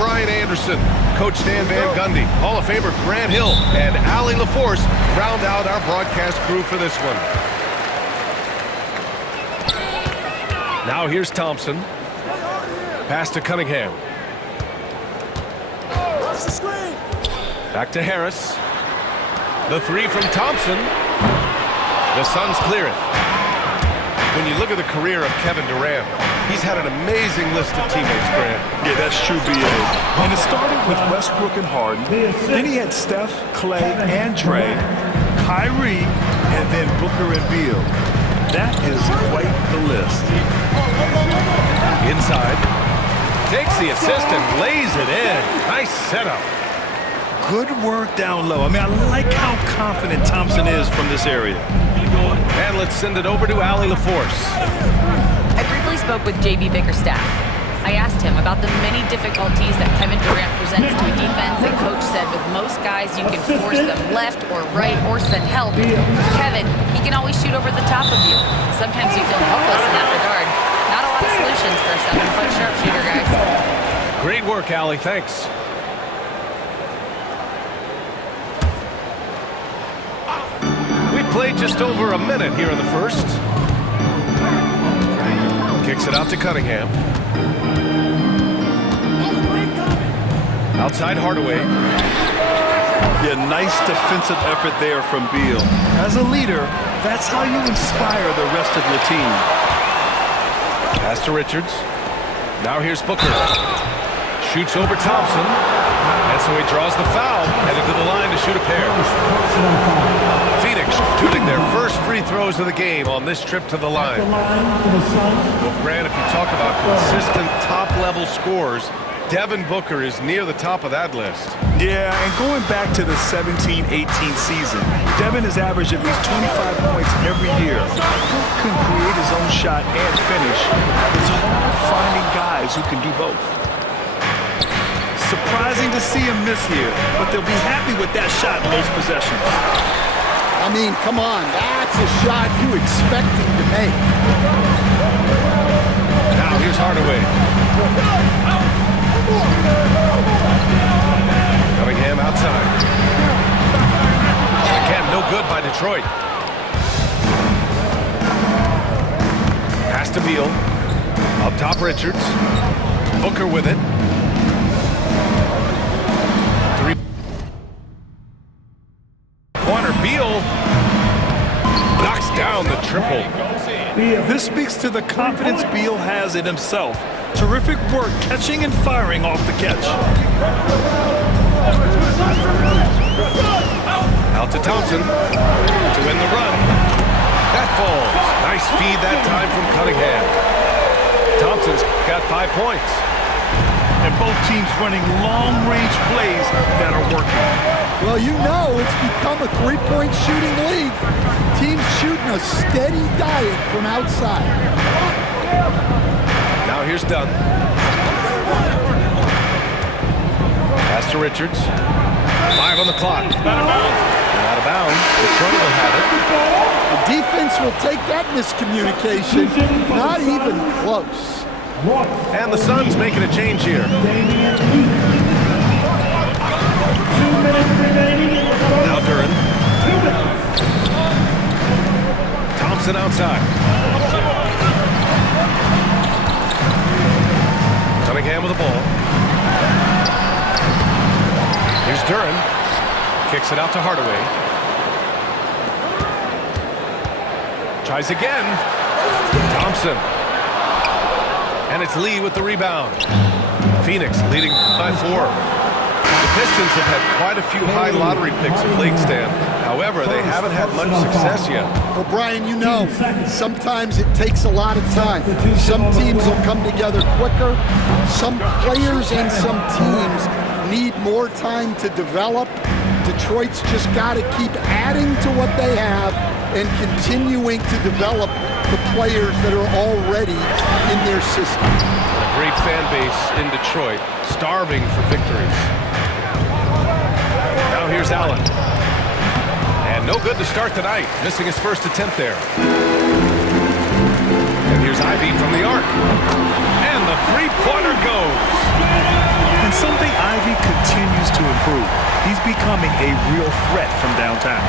Brian Anderson, Coach Dan Van Gundy, Hall of Famer Grant Hill, and Allie LaForce round out our broadcast crew for this one. Now here's Thompson. Pass to Cunningham. Back to Harris. The three from Thompson. The Suns clear it. When you look at the career of Kevin Durant, he's had an amazing list of teammates, Grant. Yeah, that's true, B.A. And it started with Westbrook and Harden. Then he had Steph, Clay, and Dre, Kyrie, and then Booker and Beal. That is quite the list. Inside. Takes the assist and lays it in. Nice setup. Good work down low. I mean, I like how confident Thompson is from this area. And let's send it over to Allie LaForce. I briefly spoke with J.B. Bickerstaff. I asked him about the many difficulties that Kevin Durant presents to a defense, and Coach said with most guys you can force them left or right or send help. Kevin, he can always shoot over the top of you. Sometimes you feel helpless in that regard. Not a lot of solutions for a 7-foot sharpshooter, guys. Great work, Allie. Thanks. We played just over a minute here in the first. Kicks it out to Cunningham. Outside Hardaway. Yeah, nice defensive effort there from Beal. As a leader, that's how you inspire the rest of your team. Pass to Richards. Now here's Booker. Shoots over Thompson. And so he draws the foul. Headed to the line to shoot a pair. Phoenix shooting their first free throws of the game on this trip to the line. Well, Grant, if you talk about consistent top-level scores, Devin Booker is near the top of that list. Yeah, and going back to the 17-18 season, Devin has averaged at least 25 points every year. Booker can create his own shot and finish. It's hard finding guys who can do both. Surprising to see him miss here, but they'll be happy with that shot most possessions. I mean, come on, that's a shot you expect him to make. Now here's Hardaway. Cunningham outside. Again, no good by Detroit. Pass to Beal. Up top, Richards. Booker with it. Corner, Beal knocks down the triple. This speaks to the confidence Beal has in himself. Terrific work catching and firing off the catch. Out to Thompson to win the run. That falls. Nice feed that time from Cunningham. Thompson's got 5 points. And both teams running long-range plays that are working. Well, you know it's become a three-point shooting league. Teams shooting a steady diet from outside. Now here's Dunn. Pass to Richards. 5 on the clock. Out of bounds. Detroit will have it. The defense will take that miscommunication. Not even close. And the Suns making a change here. Now Duran. Thompson outside. Cunningham with the ball. Here's Duran. Kicks it out to Hardaway. Tries again. Thompson. And it's Lee with the rebound. Phoenix leading by 4. The Pistons have had quite a few high lottery picks of late, Stan. However, they haven't had much success yet. Well, Brian, you know, sometimes it takes a lot of time. Some teams will come together quicker. Some players and some teams need more time to develop. Detroit's just got to keep adding to what they have and continuing to develop the players that are already in their system. A great fan base in Detroit, starving for victories. Now here's Allen. And no good to start the night, missing his first attempt there. And here's Ivey from the arc. And the three-pointer goes. And something Ivey continues to improve. He's becoming a real threat from downtown.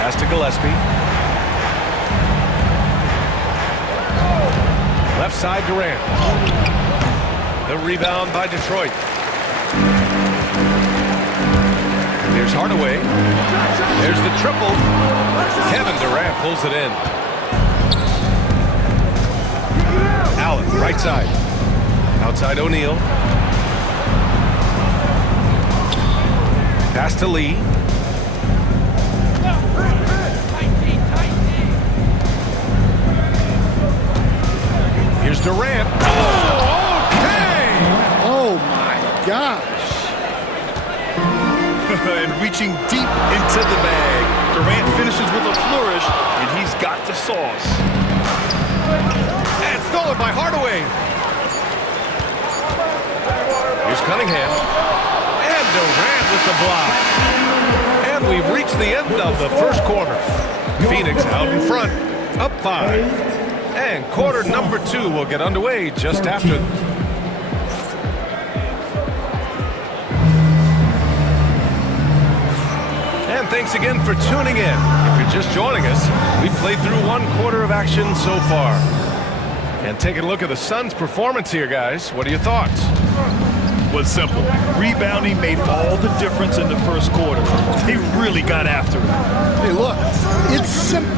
Pass to Gillespie. Left side Durant. The rebound by Detroit. Here's Hardaway. There's the triple. Kevin Durant pulls it in. Allen, right side. Outside O'Neal. Pass to Lee. Here's Durant. Oh, okay! Oh, my gosh. And reaching deep into the bag. Durant finishes with a flourish, and he's got the sauce. And stolen by Hardaway. Here's Cunningham. And Durant with the block. And we've reached the end of the first quarter. Phoenix out in front, up 5. And quarter number 2 will get underway just after. And thanks again for tuning in. If you're just joining us, we've played through 1 quarter of action so far. And taking a look at the Suns' performance here, guys. What are your thoughts? Was simple. Rebounding made all the difference in the first quarter. They really got after it. Hey, look, it's simple.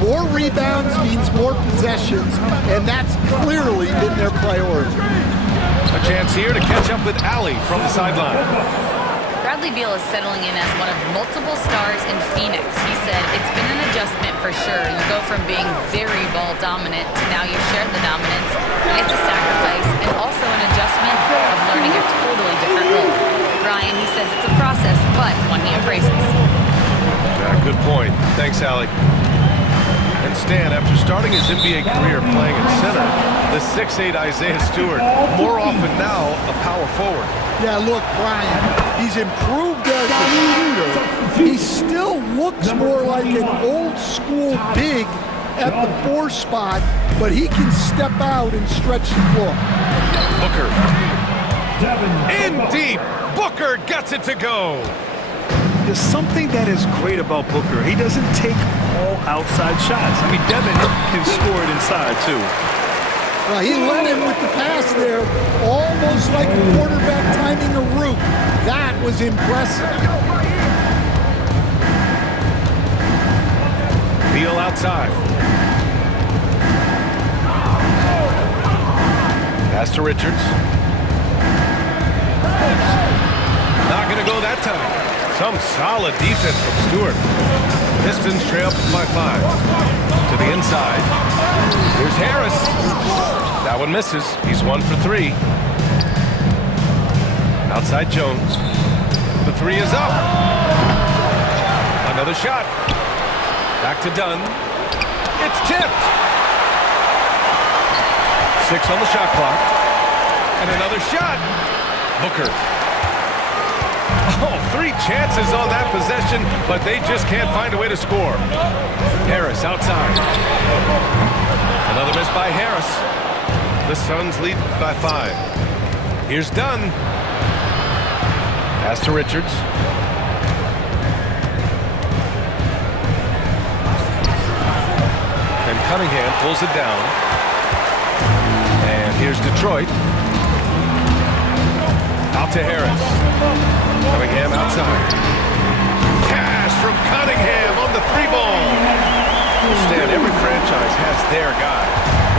More rebounds means more possessions, and that's clearly been their priority. A chance here to catch up with Allie from the sideline. Bradley Beal is settling in as one of multiple stars in Phoenix. He said it's been an adjustment for sure. You go from being very ball dominant to now you share the dominance. And it's a sacrifice and also an adjustment of learning a totally different role. Brian, he says it's a process, but one he embraces. Good point. Thanks, Allie. And Stan, after starting his NBA career playing at center, the 6'8" Isaiah Stewart, more often now a power forward. Yeah, look, Brian, he's improved as a shooter. He still looks more like an old-school big at the 4 spot, but he can step out and stretch the floor. Booker. In deep. Booker gets it to go. There's something that is great about Booker. He doesn't take all outside shots. I mean, Devin can score it inside, too. Well, he led him with the pass there, almost like a quarterback timing a route. That was impressive. Beal outside. Pass to Richards. Not going to go that time. Some solid defense from Stewart. Pistons trail by 5. To the inside. Here's Harris. That one misses. He's 1 for 3. Outside Jones. The 3 is up. Another shot. Back to Dunn. It's tipped. 6 on the shot clock. And another shot. Booker. Oh, 3 chances on that possession, but they just can't find a way to score. Harris outside. Another miss by Harris. The Suns lead by 5. Here's Dunn. Pass to Richards. And Cunningham pulls it down. And here's Detroit. Out to Harris. Cunningham outside. Cash from Cunningham on the 3-ball. Stan, every franchise has their guy.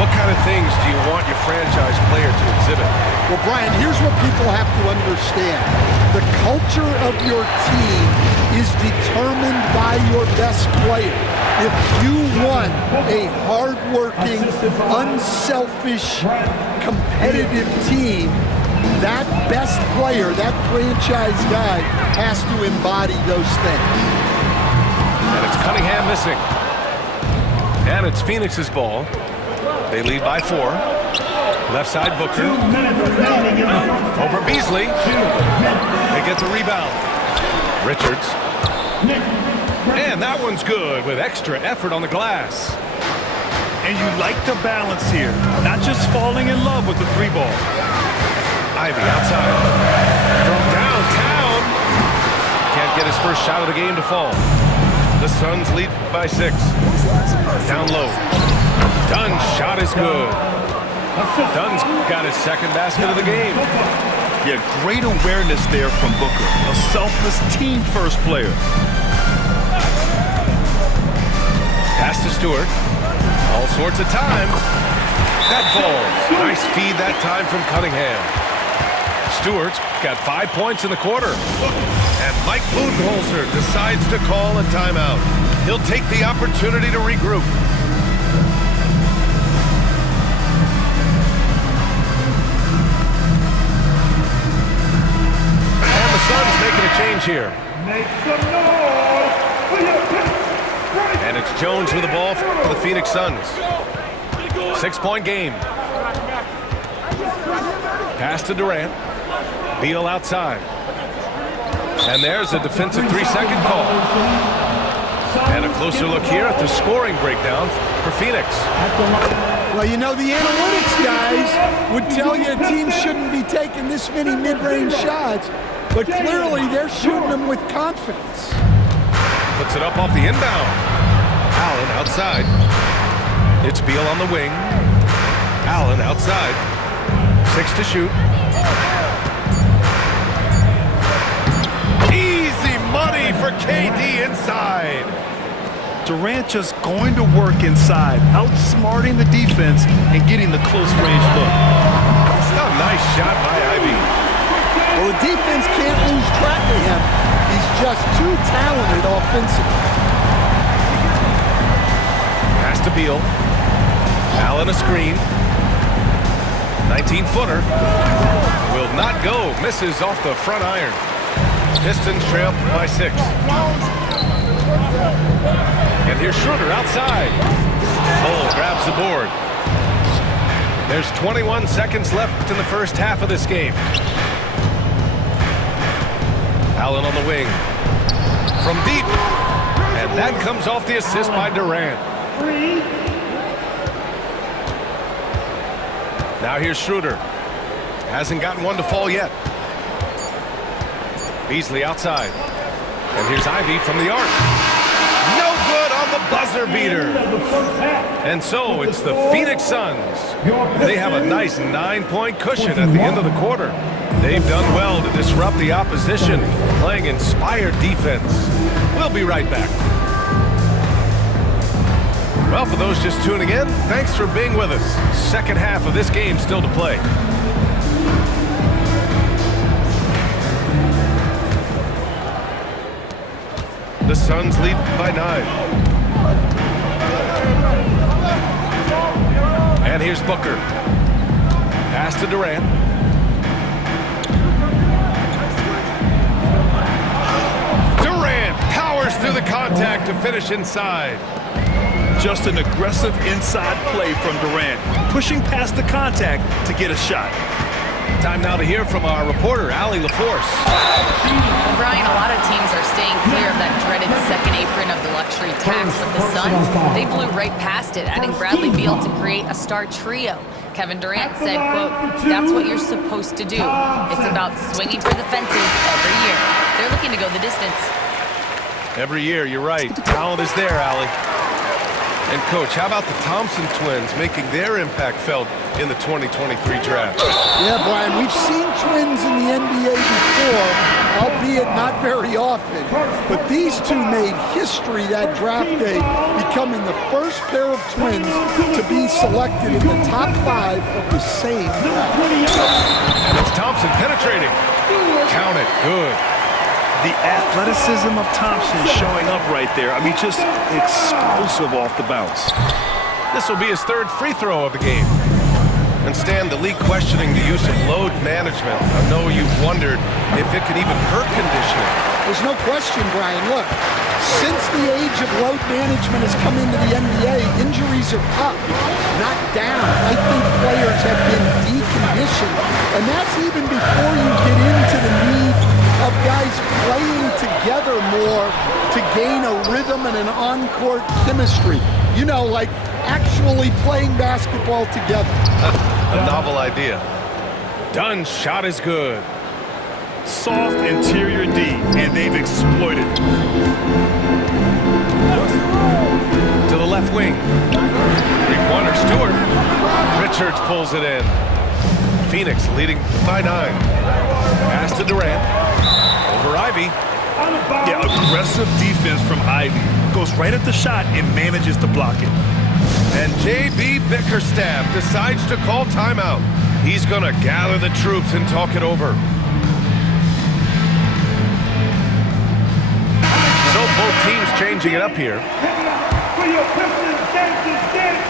What kind of things do you want your franchise player to exhibit? Well, Brian, here's what people have to understand. The culture of your team is determined by your best player. If you want a hard-working, unselfish, competitive team, that best player, that franchise guy, has to embody those things. And it's Cunningham missing. And it's Phoenix's ball. They lead by 4. Left side, Booker. Over Beasley. They get the rebound. Richards. And that one's good with extra effort on the glass. And you like the balance here, not just falling in love with the three ball. Ivy outside. From downtown. Can't get his first shot of the game to fall. The Suns lead by 6. Down low. Dunn's shot is good. Dunn's got his second basket of the game. Yeah, great awareness there from Booker. A selfless team-first player. Pass to Stewart. All sorts of time. That falls. Nice feed that time from Cunningham. Stewart's got 5 points in the quarter. And Mike Budenholzer decides to call a timeout. He'll take the opportunity to regroup. And the Suns making a change here. Make some noise for your And it's Jones with the ball for the Phoenix Suns. 6-point game. Pass to Durant. Beal outside. And there's a defensive 3-second call. And a closer look here at the scoring breakdown for Phoenix. Well, you know, the analytics guys would tell you a team shouldn't be taking this many mid-range shots, but clearly they're shooting them with confidence. Puts it up off the inbound. Allen outside. It's Beal on the wing. Allen outside. 6 to shoot. Easy money for KD inside. Durant just going to work inside, outsmarting the defense and getting the close-range look. A nice shot by Ivy. Well, the defense can't lose track of him. He's just too talented offensively. Pass to Beal. Allen a screen. 19-footer. Will not go. Misses off the front iron. Pistons trail by 6. And here's Schroeder outside. Bull grabs the board. There's 21 seconds left in the first half of this game. Allen on the wing. From deep. And that comes off the assist by Durant. Now here's Schroeder. Hasn't gotten one to fall yet. Beasley outside. And here's Ivy from the arc. No good on the buzzer beater. And so it's the Phoenix Suns. They have a nice 9-point cushion at the end of the quarter. They've done well to disrupt the opposition, playing inspired defense. We'll be right back. Well, for those just tuning in, thanks for being with us. Second half of this game still to play. The Suns lead by 9. And here's Booker. Pass to Durant. Durant powers through the contact to finish inside. Just an aggressive inside play from Durant, pushing past the contact to get a shot. Time now to hear from our reporter, Allie LaForce. Well, Brian, a lot of teams are staying clear of that dreaded second apron of the luxury tax, but the Suns, they blew right past it, adding Bradley Beal to create a star trio. Kevin Durant said, quote, "That's what you're supposed to do. It's about swinging for the fences every year. They're looking to go the distance." Every year, you're right. Talent is there, Allie. And, Coach, how about the Thompson twins making their impact felt in the 2023 draft? Yeah, Brian, we've seen twins in the NBA before, albeit not very often. But these two made history that draft day, becoming the first pair of twins to be selected in the top 5 of the same draft. And it's Thompson penetrating. Count it. Good. The athleticism of Thompson showing up right there. I mean, just explosive off the bounce. This will be his 3rd free throw of the game. And Stan, the league questioning the use of load management. I know you've wondered if it could even hurt conditioning. There's no question, Brian. Look, since the age of load management has come into the NBA, injuries are up, not down. I think players have been deconditioned. And that's even before you get into the need of guys playing together more to gain a rhythm and an on-court chemistry. You know, like actually playing basketball together. A novel idea. Dunn's shot is good. Soft interior D, and they've exploited it. To the left wing. Three-pointer, Stewart. Richards pulls it in. Phoenix leading by 9. Pass to Durant. Over Ivy. Yeah, aggressive defense from Ivy. Goes right at the shot and manages to block it. And J.B. Bickerstaff decides to call timeout. He's going to gather the troops and talk it over. So both teams changing it up here.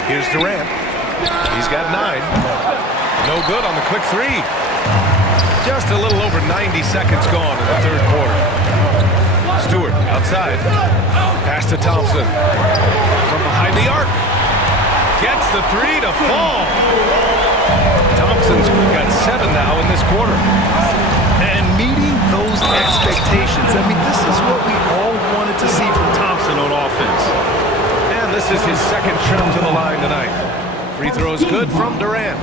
Here's Durant. He's got 9. No good on the quick 3. Just a little over 90 seconds gone in the third quarter. Stewart outside. Pass to Thompson. From behind the arc. Gets the 3 to fall. Thompson's got 7 now in this quarter. And meeting those expectations. I mean, this is what we all wanted to see from Thompson on offense. And this is his second trip to the line tonight. Free throws good from Durant.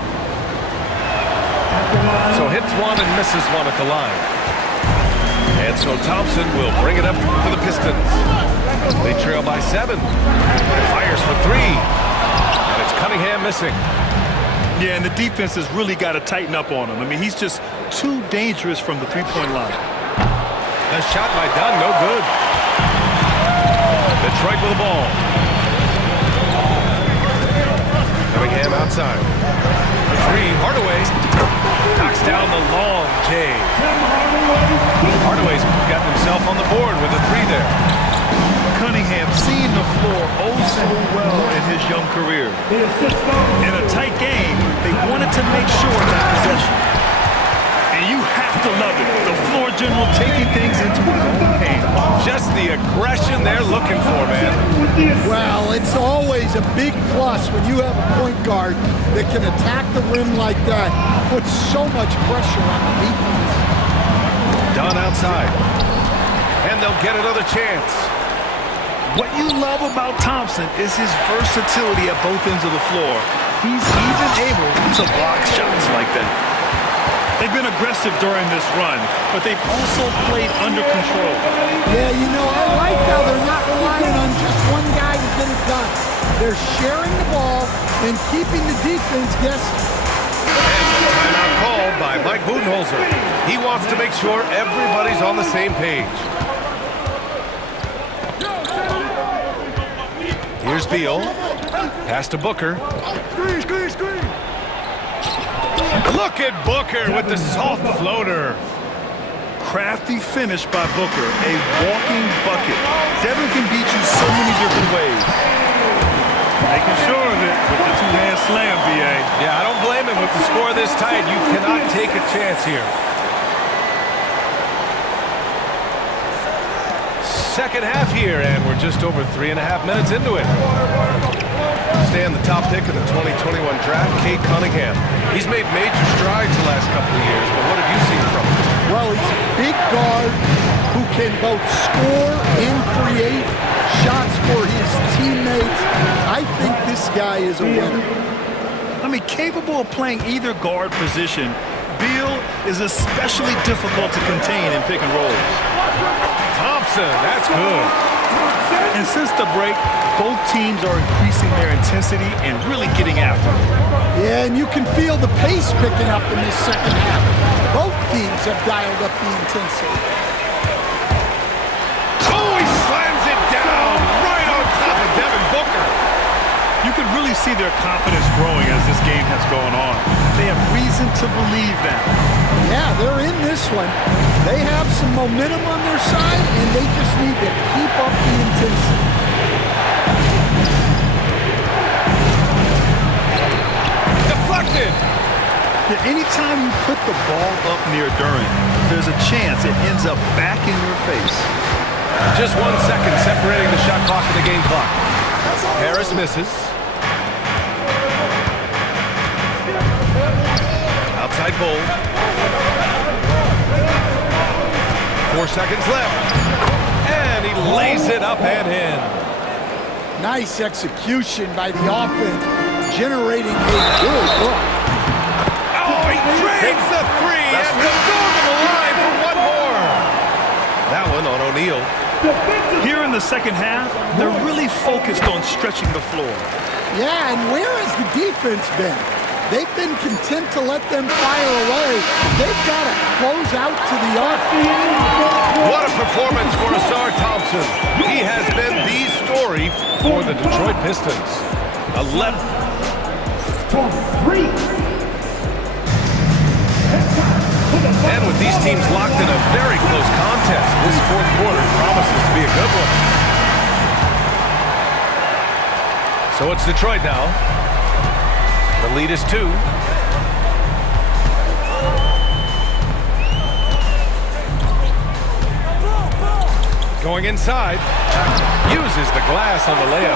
So hits 1 and misses 1 at the line. And so Thompson will bring it up for the Pistons. They trail by 7. Fires for 3. And it's Cunningham missing. Yeah, and the defense has really got to tighten up on him. I mean, he's just too dangerous from the three-point line. A shot by Dunn, no good. Detroit with the ball. Cunningham outside. For 3, Hardaway knocks down the long J. Hardaway's got himself on the board with a 3 there. Cunningham seeing the floor oh so well in his young career. In a tight game, they wanted to make sure of that possession. And you have to love it. The floor general taking things into his own hands. Just the aggression they're looking for, man. Well, it's always a big plus when you have a point guard that can attack the rim like that. Puts so much pressure on the defense. Dunn outside. And they'll get another chance. What you love about Thompson is his versatility at both ends of the floor. He's even able to block shots like that. They've been aggressive during this run, but they've also played under control. Yeah, you know, I like how they're not relying on just one guy to get it done. They're sharing the ball and keeping the defense guessing. And timeout called by Mike Budenholzer. He wants to make sure everybody's on the same page. Here's Beal. Pass to Booker. Look at Booker with the soft floater. Crafty finish by Booker, a walking bucket. Devin can beat you so many different ways. Making sure of it with the two-hand slam, B.A. Yeah, I don't blame him with the score this tight. You cannot take a chance here. Second half here, and we're just over 3.5 minutes into it. Staying the top pick in the 2021 draft, Cade Cunningham. He's made major strides the last couple of years, but what have you seen from him? Well, he's a big guard who can both score and create shots for his teammates. I think this guy is a winner. I mean, capable of playing either guard position, Beal is especially difficult to contain in pick and rolls. Thompson, that's good. And since the break, both teams are increasing their intensity and really getting after it. Yeah, and you can feel the pace picking up in this second half. Both teams have dialed up the intensity. Oh, he slams it down right on top of Devin Booker. You can really see their confidence growing as this game has gone on. They have reason to believe that. Yeah, they're in this one. They have some momentum on their side, and they just need to keep up the intensity. Deflected. Yeah, anytime you put the ball up near Durant, there's a chance it ends up back in your face. Just 1 second separating the shot clock and the game clock. Harris misses. Outside Bull. 4 seconds left. And he lays it up and in. Nice execution by the offense, generating a good look. Oh, he drains the three and will go to the line for one more. That one on O'Neal. Here in the second half, they're really focused on stretching the floor. Yeah, and where has the defense been? They've been content to let them fire away. They've got to close out to the arc. What a performance for Ausar Thompson. He has been the story for the Detroit Pistons. 11. And with these teams locked in a very close contest, this fourth quarter promises to be a good one. So it's Detroit now. The lead is 2. Going inside. Uses the glass on the layup.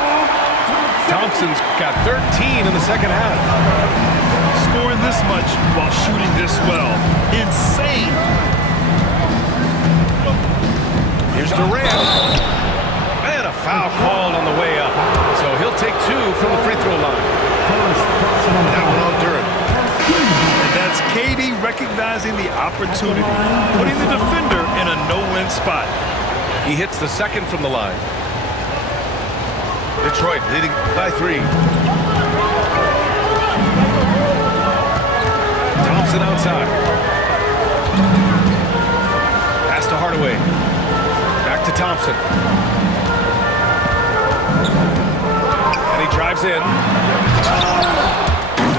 Thompson's got 13 in the second half. Scoring this much while shooting this well. Insane. Here's Durant. And a foul called on the way up. So he'll take 2 from the free throw line. That one on Durant. And that's KD recognizing the opportunity, putting the defender in a no-win spot. He hits the second from the line. Detroit leading by 3. Thompson outside. Pass to Hardaway. Back to Thompson. And he drives in.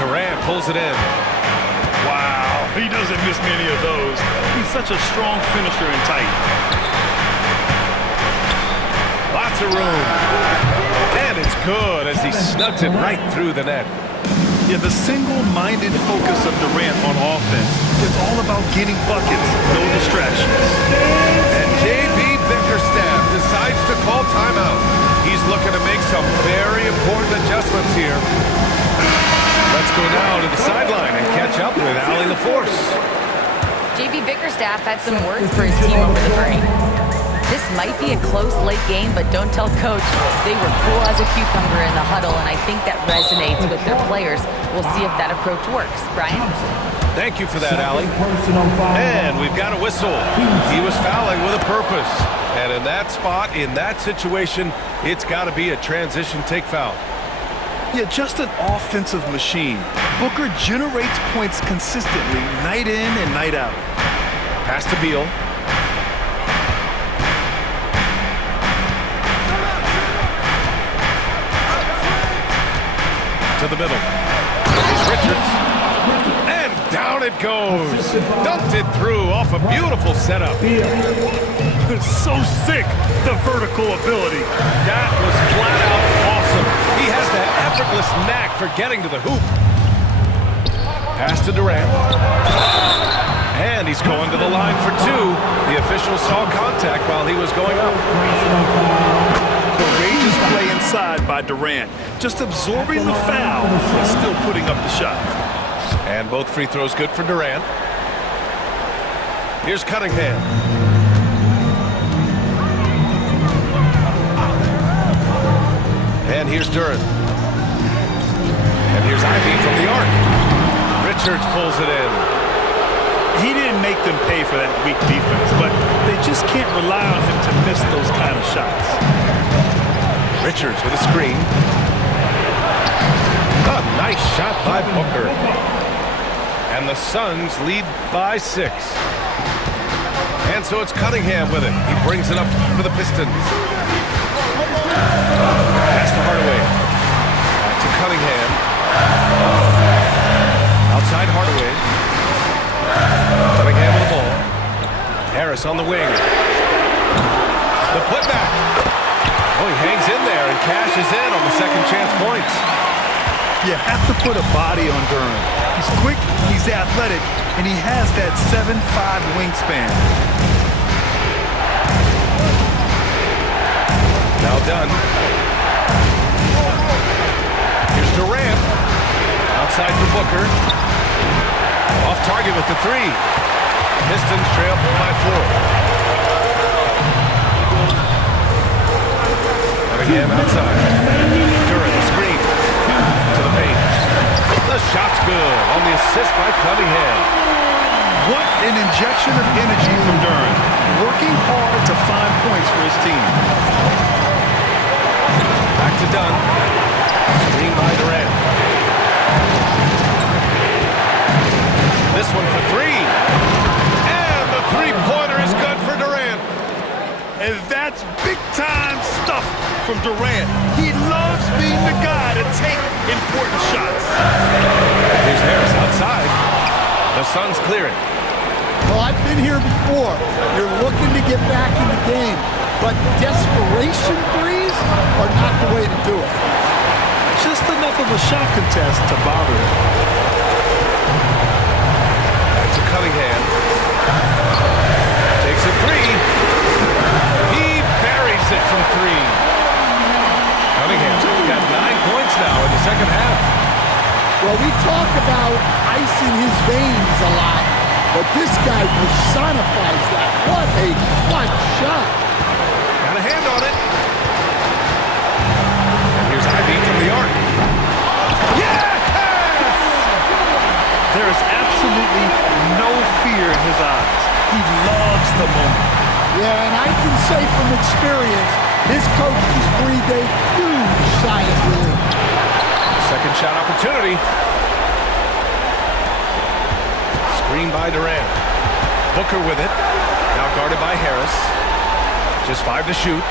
Durant pulls it in. Wow, he doesn't miss many of those. He's such a strong finisher and tight. Lots of room. And it's good as he snugs it right through the net. Yeah, the single-minded focus of Durant on offense is all about getting buckets, no distractions. And J.B. Bickerstaff decides to call timeout. He's looking to make some very important adjustments here. Let's go now to the sideline and catch up with Allie LaForce. J.B. Bickerstaff had some words for his team over the break. This might be a close late game, but don't tell Coach. They were cool as a cucumber in the huddle, and I think that resonates with their players. We'll see if that approach works. Brian? Thank you for that, Allie. And we've got a whistle. He was fouling with a purpose. And in that spot, in that situation, it's got to be a transition take foul. Yeah, just an offensive machine. Booker generates points consistently, night in and night out. Pass to Beal. To the middle. Here's Richards. And down it goes. Dumped it through off a beautiful setup. So sick, the vertical ability. That was flat out awesome. He has that effortless knack for getting to the hoop. Pass to Durant. And he's going to the line for 2. The official saw contact while he was going up. Courageous play inside by Durant. Just absorbing the foul and still putting up the shot. And both free throws good for Durant. Here's Cunningham. And here's Durant. And here's Ivey from the arc. Richards pulls it in. He didn't make them pay for that weak defense, but they just can't rely on him to miss those kind of shots. Richards with a screen. A nice shot by Booker. And the Suns lead by 6. And so it's Cunningham with it. He brings it up for the Pistons. Pass to Hardaway. Back to Cunningham. Outside Hardaway. Cunningham with the ball. Harris on the wing. The putback. Oh, he hangs in there and cashes in on the second chance points. You have to put a body on Durant. He's quick, he's athletic, and he has that 7'5" wingspan. Now done. Here's Durant. Outside for Booker. Off target with the 3. Pistons trail by 4. Cunningham outside. good on the assist by Cunningham. What an injection of energy from Durant, working hard to find points for his team. Back to Dunn. Screen by Durant. This one for three. And the three-pointer is good for Durant. And that's big-time stuff from Durant. He loves being the guy to take important shots. Here's Harris outside. The Suns clear it. Well, I've been here before. You're looking to get back in the game, but desperation threes are not the way to do it. Just enough of a shot contest to bother him. Back to Cunningham. Takes a three. He buries it from three. Cunningham's got 9 points now in the second half. Well, we talk about ice in his veins a lot, but this guy personifies that. What a clutch shot. Got a hand on it. And here's Ivy from the arc. Yes! There is absolutely no fear in his eyes. He loves the moment. Yeah, and I can say from experience, his coach just breathed a huge sigh of relief. Second shot opportunity. Screen by Durant. Booker with it. Now guarded by Harris. Just 5 to shoot.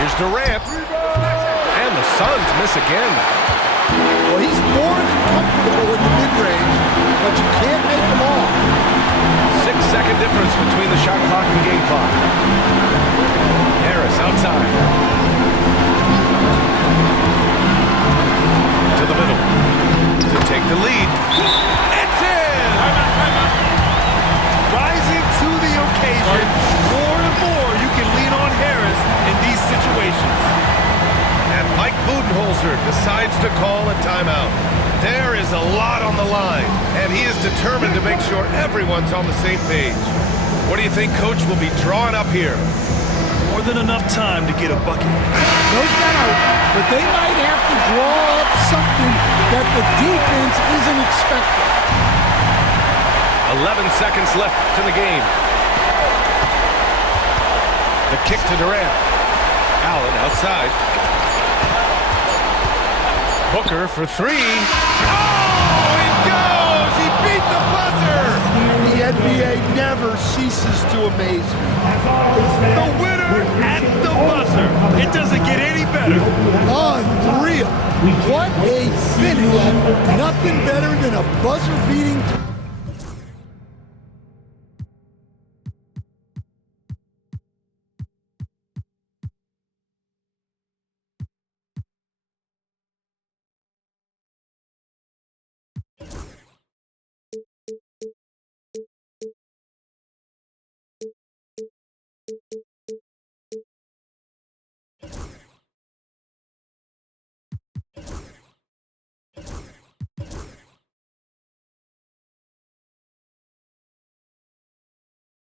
Here's Durant. And the Suns miss again. Well, he's more than comfortable in the mid-range, but you can't make them all. 6-second difference between the shot clock and game clock. Harris outside. To the middle. To take the lead. It's in! Rising to the occasion, more and more you can lean on Harris in these situations. And Mike Budenholzer decides to call a timeout. There is a lot on the line, and he is determined to make sure everyone's on the same page. What do you think Coach will be drawing up here? More than enough time to get a bucket. No doubt, but they might have to draw up something that the defense isn't expecting. 11 seconds left in the game. The kick to Durant. Allen outside. Booker for three. Oh, it goes! He beat the buzzer! The NBA never ceases to amaze me. The winner at the buzzer. It doesn't get any better. Unreal. What a finish. Nothing better than a buzzer-beating